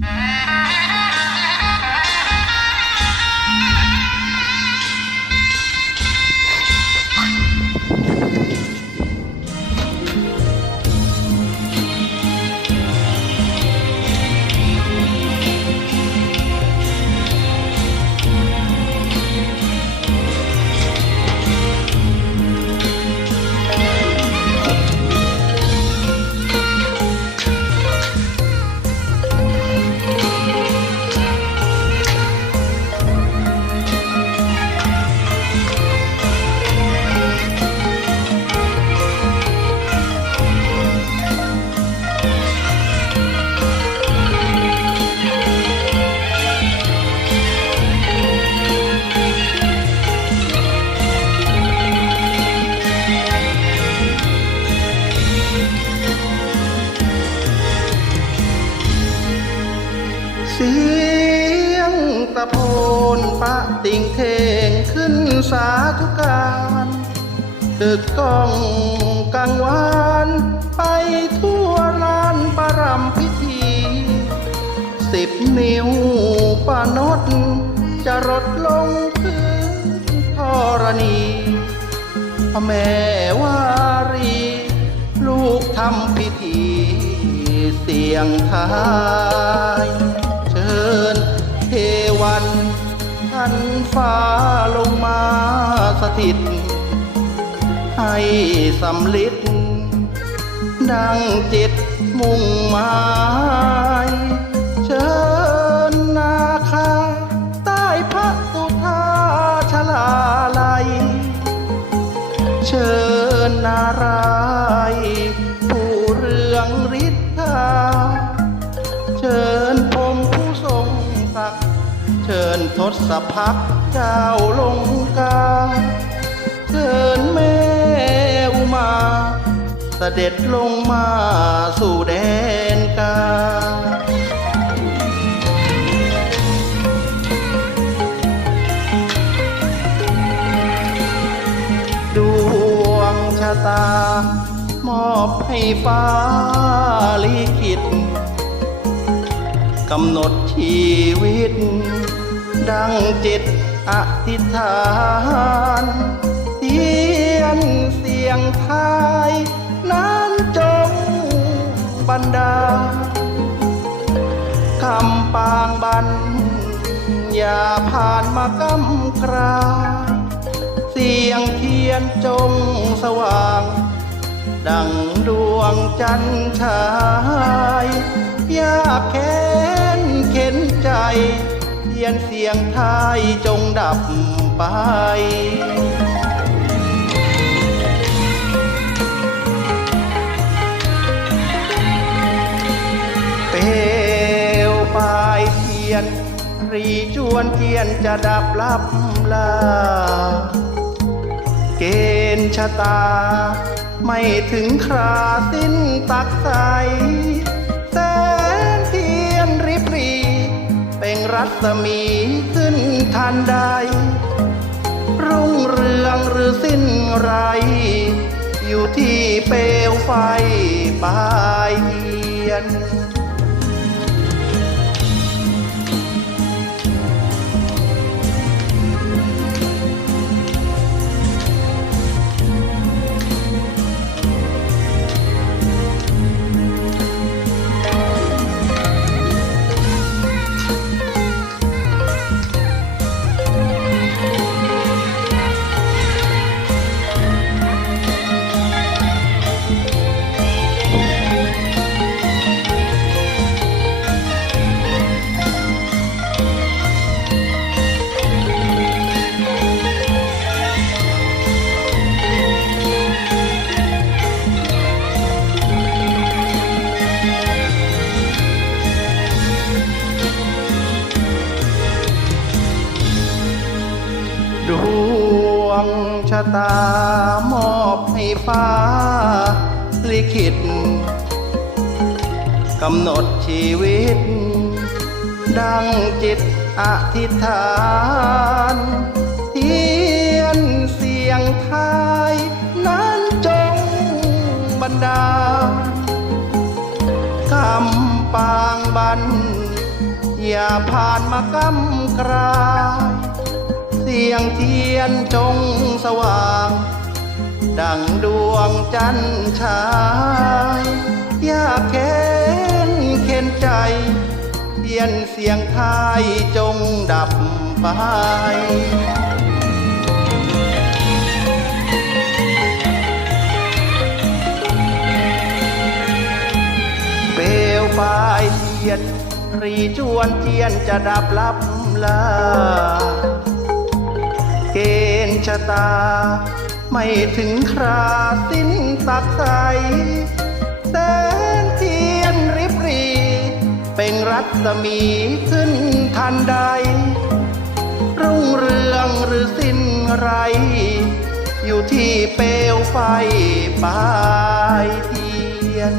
Mm-hmm. ตะโพนปะติ่งเทงขึ้นสาธุการตึกก้องกังวานไปทั่วลานประรำพิธี สิบนิ้วปานดจะรดลงพื้นธรณีพระแม่วารี ลูกทำพิธีเสียงทาย เชิญ เทวันท่านฟ้าลงมาสถิต ให้สำลิดดังจิตมุ่งหมายเชิญนาคาใต้พระสุธาชลาลัย เชิญนารา ทศพักเจ้าลงกาเชิญแม่อุมาเสด็จลงมาสู่แดนกาดวงชะตามอบให้ฟ้าลิขิตกำหนดชีวิต ดังจิตอธิษฐานเทียนเสียงทายนั้นจงบันดาคำปางบัน อย่าผ่านมากำกราเสียงเทียนจงสว่าง ดังดวงจันทร์ฉายยากแค้นเข็นใจ ยนเสียงไทยจงดับไป เปลวปลายเทียน รีจวนเทียนจะดับลับลา เกณฑ์ชะตา ไม่ถึงคราสิ้นตักใส งรัศมีขึ้นทันใด รุ่งเรืองหรือสิ้นไร อยู่ที่เปลวไฟปลายเทียน ดวงชะตามอบให้ฟ้าลิขิตกำหนดชีวิต ดังจิตอธิษฐานเทียนเสียงทายนั้นจงบันดาลคำปางบัน อย่าผ่านมากำกราย เสียงเทียนจงสว่าง ดังดวงจันทร์ฉายยากเข็นเข็นใจเทียนเสียงไทยจงดับไปเปลวปลายเทียนรีจวนเทียนจะดับลับลา กณฑ์ชะตา ไม่ถึงคราสิ้นสักใสแสงเทียนริบรี เป็นรัศมีขึ้นทันใด รุ่งเรืองหรือสิ้นไร อยู่ที่เปลวไฟปลายเทียน